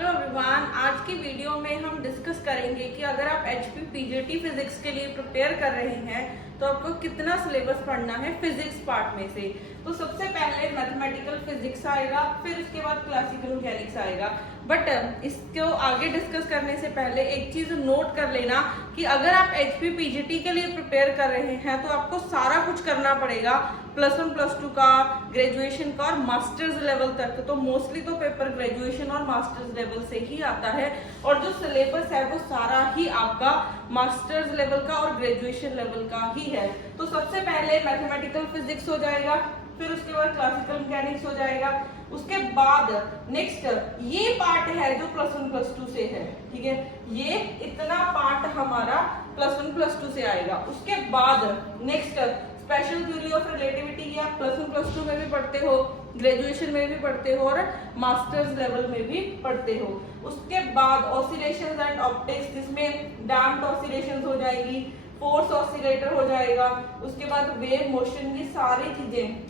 Hello everyone, आज की video में हम डिस्कस करेंगे कि अगर आप एचपी पीजीटी फिजिक्स के लिए प्रिपेयर कर रहे हैं तो आपको कितना सिलेबस पढ़ना है फिजिक्स पार्ट में से। तो सबसे पहले मैथमेटिकल फिजिक्स आएगा, फिर उसके बाद क्लासिकल मैकेनिक्स आएगा। बट इसको आगे डिस्कस करने से पहले एक चीज नोट कर लेना कि अगर आप एचपी पीजीटी के लिए प्रिपेयर कर रहे हैं तो आपको सारा कुछ करना पड़ेगा, +1 +2 का, ग्रेजुएशन का और मास्टर्स लेवल तक। तो मोस्टली तो पेपर ग्रेजुएशन और मास्टर्स लेवल से ही आता है और जो सिलेबस है वो सारा ही आपका मास्टर्स लेवल का और ग्रेजुएशन लेवल का ही है। तो सबसे पहले मैथमेटिकल फिजिक्स हो जाएगा, फिर उसके बाद क्लासिकल मैकेनिक्स हो जाएगा, उसके बाद नेक्स्ट ये पार्ट है जो +1 +2 से है, ठीक है। ये इतना पार्ट हमारा +1 +2 से आएगा। उसके बाद next special theory of relativity, ये आप +1 +2 में भी पढ़ते हो, ग्रेजुएशन में भी पढ़ते हो और मास्टर्स लेवल में भी पढ़ते हो। उसके बाद ऑसिलेशंस एंड ऑप्टिक्स, जिसमें डैम्प्ड ऑसिलेशंस हो जाएगी, फोर्स ऑसिलेटर हो जाएगा, उसके बाद वेव मोशन, ये सारी चीजें,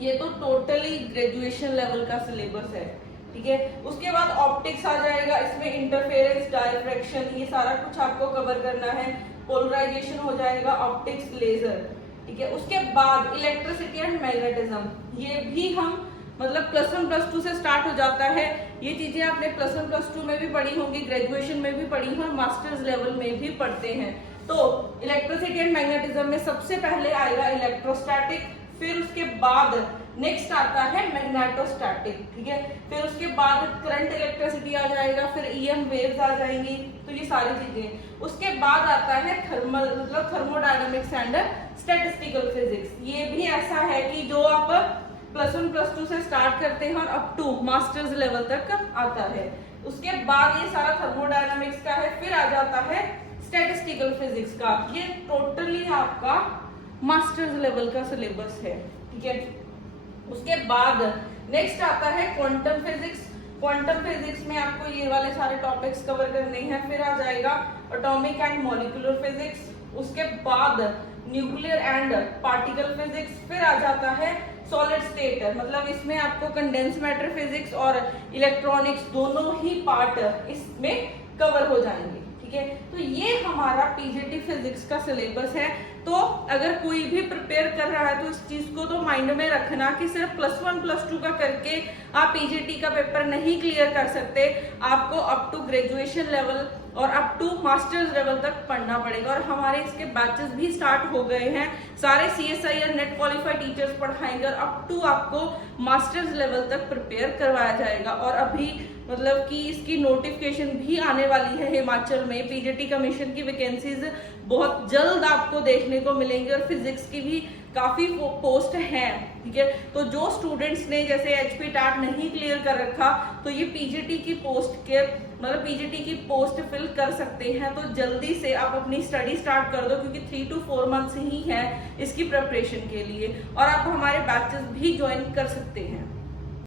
ये तो टोटली ग्रेजुएशन लेवल का सिलेबस है, ठीक है। उसके बाद ऑप्टिक्स आ जाएगा, इसमें इंटरफेरेंस, डायफ्रैक्शन, ये सारा कुछ आपको कवर करना है। पोलराइजेशन हो जाएगा, ऑप्टिक्स, लेजर, ठीक है। उसके बाद इलेक्ट्रिसिटी एंड मैग्नेटिज्म, ये भी हम मतलब +1 +2 से स्टार्ट हो जाता है। ये चीजें आपने +1 +2 में भी पढ़ी होंगी, ग्रेजुएशन में भी पढ़ी हो और मास्टर्स लेवल में भी पढ़ते हैं। तो इलेक्ट्रिसिटी एंड मैग्नेटिज्म में सबसे पहले आएगा इलेक्ट्रोस्टैटिक, फिर उसके बाद नेक्स्ट आता है मैग्नेटोस्टैटिक, ठीक है। फिर उसके बाद करंट इलेक्ट्रिसिटी आ जाएगा, फिर ईएम वेव्स आ जाएंगी, तो ये सारी चीजें। उसके बाद आता है थर्मल मतलब थर्मोडायनामिक्स एंड स्टैटिस्टिकल फिजिक्स। ये भी ऐसा है कि जो आप +1 +2 से स्टार्ट करते हैं और अप टू मास्टर्स लेवल तक आता है। उसके बाद ये सारा थर्मोडायनामिक्स का है, फिर आ जाता है स्टैटिस्टिकल फिजिक्स का। ये टोटली आपका मास्टर्स लेवल का सिलेबस है, ठीक है। उसके बाद नेक्स्ट आता है क्वांटम फिजिक्स। क्वांटम फिजिक्स में आपको ये वाले सारे टॉपिक्स कवर करने हैं। फिर आ जाएगा एटॉमिक एंड मॉलिक्यूलर फिजिक्स, उसके बाद न्यूक्लियर एंड पार्टिकल फिजिक्स, फिर आ जाता है सॉलिड स्टेट, मतलब इसमें आपको कंडेंस मैटर फिजिक्स और इलेक्ट्रॉनिक्स दोनों ही पार्ट इसमें कवर हो जाएंगे, ठीक है। तो ये हमारा पीजीटी फिजिक्स का सिलेबस है। तो अगर कोई भी प्रिपेयर कर रहा है तो इस चीज को तो माइंड में रखना कि सिर्फ +1 +2 का करके आप पीजीटी का पेपर नहीं क्लियर कर सकते, आपको अप टू ग्रेजुएशन लेवल और अप टू मास्टर्स लेवल तक पढ़ना पड़ेगा। और हमारे इसके बैचेस भी स्टार्ट हो गए हैं, सारे CSI और नेट क्वालिफाइड टीचर्स पढ़ाएंगे और अप टू आपको मास्टर्स लेवल तक प्रिपेयर करवाया जाएगा। और अभी मतलब कि इसकी नोटिफिकेशन भी आने वाली है हिमाचल में, पीजीटी कमीशन की वैकेंसीज बहुत जल्द आपको देखने को मिलेंगी और फिजिक्स की भी काफी पोस्ट हैं, ठीक है। तो जो स्टूडेंट्स ने जैसे एचपी टाट नहीं क्लियर कर रखा तो ये पीजीटी की पोस्ट के मतलब पीजीटी की पोस्ट फिल कर सकते हैं। तो जल्दी से आप अपनी स्टडी स्टार्ट कर दो, क्योंकि 3 to 4 मंथ्स ही है इसकी प्रिपरेशन के लिए और आप हमारे बैचेस भी ज्वाइन कर सकते हैं।